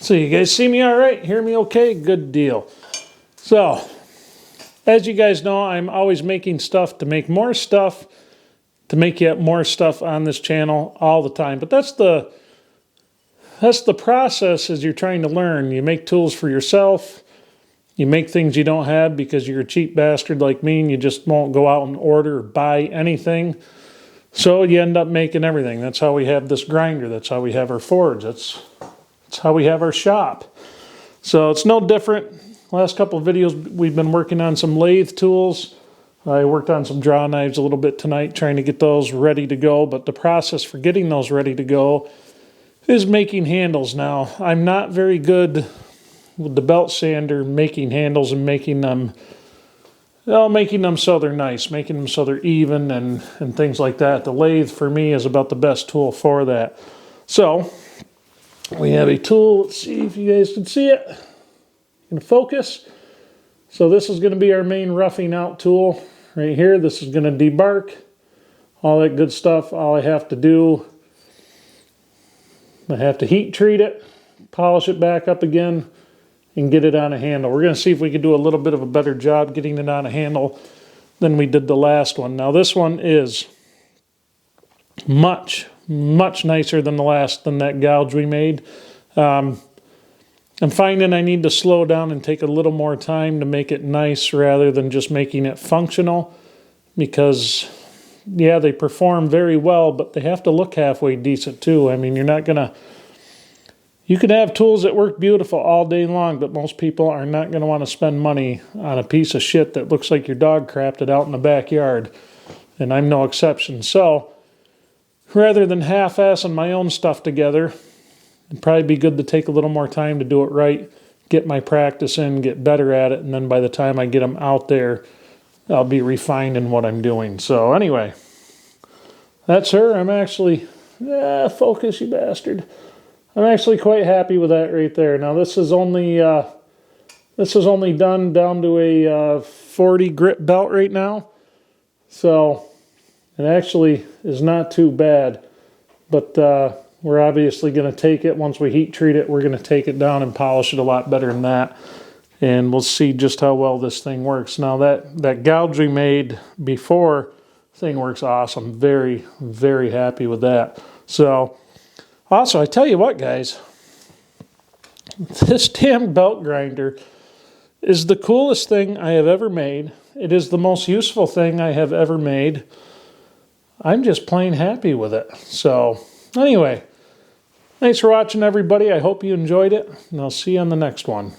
So you guys see me all right? Hear me okay? Good deal. So, as you guys know, I'm always making stuff to make more stuff, to make yet more stuff on this channel all the time. But that's the process as you're trying to learn. You make tools for yourself. You make things you don't have because you're a cheap bastard like me and you just won't go out and order or buy anything. So you end up making everything. That's how we have this grinder. That's how we have our forge. That's how we have our shop. So it's no different. Last couple of videos we've been working on some lathe tools. I worked on some draw knives a little bit tonight trying to get those ready to go. But the process for getting those ready to go is making handles. Now, I'm not very good with the belt sander making handles and making them so they're nice, making them so they're even and things like that. The lathe for me is about the best tool for that. So we have a tool. Let's see if you guys can see it. In focus. So this is going to be our main roughing out tool right here. This is going to debark all that good stuff. All I have to do, I have to heat treat it, polish it back up again, and get it on a handle. We're going to see if we can do a little bit of a better job getting it on a handle than we did the last one. Now this one is much nicer than that gouge we made. I'm finding I need to slow down and take a little more time to make it nice rather than just making it functional, because yeah, they perform very well, but they have to look halfway decent too. I mean, you can have tools that work beautiful all day long, but most people are not going to want to spend money on a piece of shit that looks like your dog crapped it out in the backyard, and I'm no exception. So rather than half-assing my own stuff together, it'd probably be good to take a little more time to do it right, get my practice in, get better at it, and then by the time I get them out there, I'll be refined in what I'm doing. So anyway, that's her. I'm actually, focus you bastard. I'm actually quite happy with that right there. Now this is only done down to a 40 grit belt right now, so it actually is not too bad. But we're obviously going to take it, once we heat treat it, we're going to take it down and polish it a lot better than that. And we'll see just how well this thing works. Now that gouge we made before thing works awesome. Very, very happy with that. So, also, I tell you what, guys, this damn belt grinder is the coolest thing I have ever made. It is the most useful thing I have ever made. I'm just plain happy with it. So, anyway, thanks for watching, everybody. I hope you enjoyed it, and I'll see you on the next one.